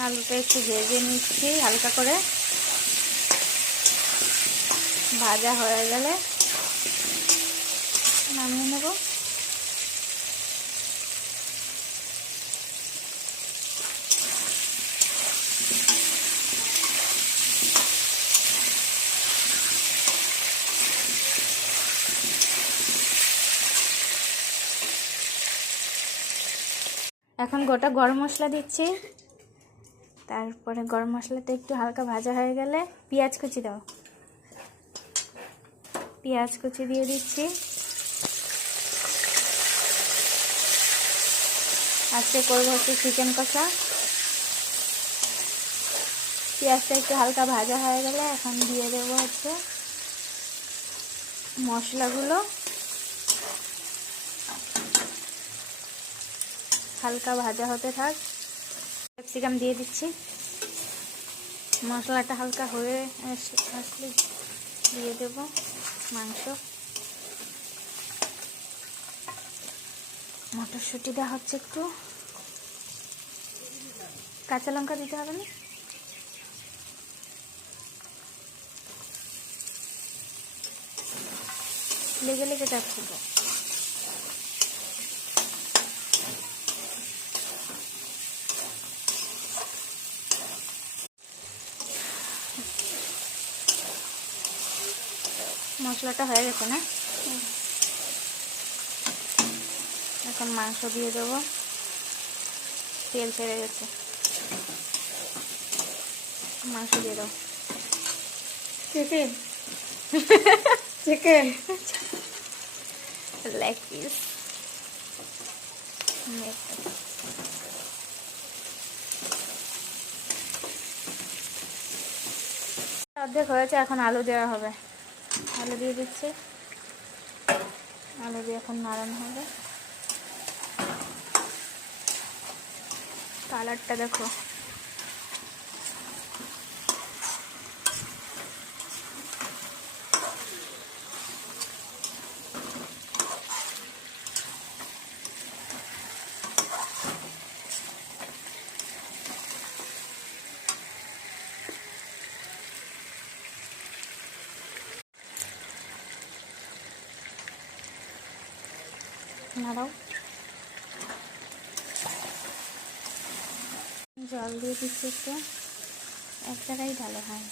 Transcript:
আলুটা একটু ভেজে নিচ্ছি হালকা করে, ভাজা হয়ে গেলে নামিয়ে নেব। এখন গোটা গরম মশলা দিচ্ছি। তারপরে গরম মশলাটা একটু হালকা ভাজা হয়ে গেলে পেঁয়াজ কুচি দাও, পেঁয়াজ কুচি দিয়ে দিচ্ছি। আজকে করবো হচ্ছে চিকেন কষা। পেঁয়াজটা একটু হালকা ভাজা হয়ে গেলে এখন দিয়ে দেবো হচ্ছে মশলাগুলো। হালকা ভাজা হতে থাক। ক্যাপসিকাম দিয়ে দিচ্ছি। মশলাটা হালকা হয়ে আসলে দিয়ে দেব মাংস। মটরশুঁটি দেওয়া হচ্ছে, একটু কাঁচা লঙ্কা দিতে হবে না। লেগে লেগে যাচ্ছে তো। মশলাটা হয়ে গেছে না, এখন মাংস দিয়ে দেবো। তেল ছেড়ে গেছে, মাংস দিয়ে দাও। Chicken chicken leg piece. অর্ধেক হয়েছে, এখন আলু দেওয়া হবে। আলু দিয়ে দিচ্ছি। আলু দিয়ে এখন নাড়ানো হবে। কালারটা দেখো। নাড়াও। জল দিয়ে দিচ্ছি একটু, এক জায়গায় ঢালে হয়।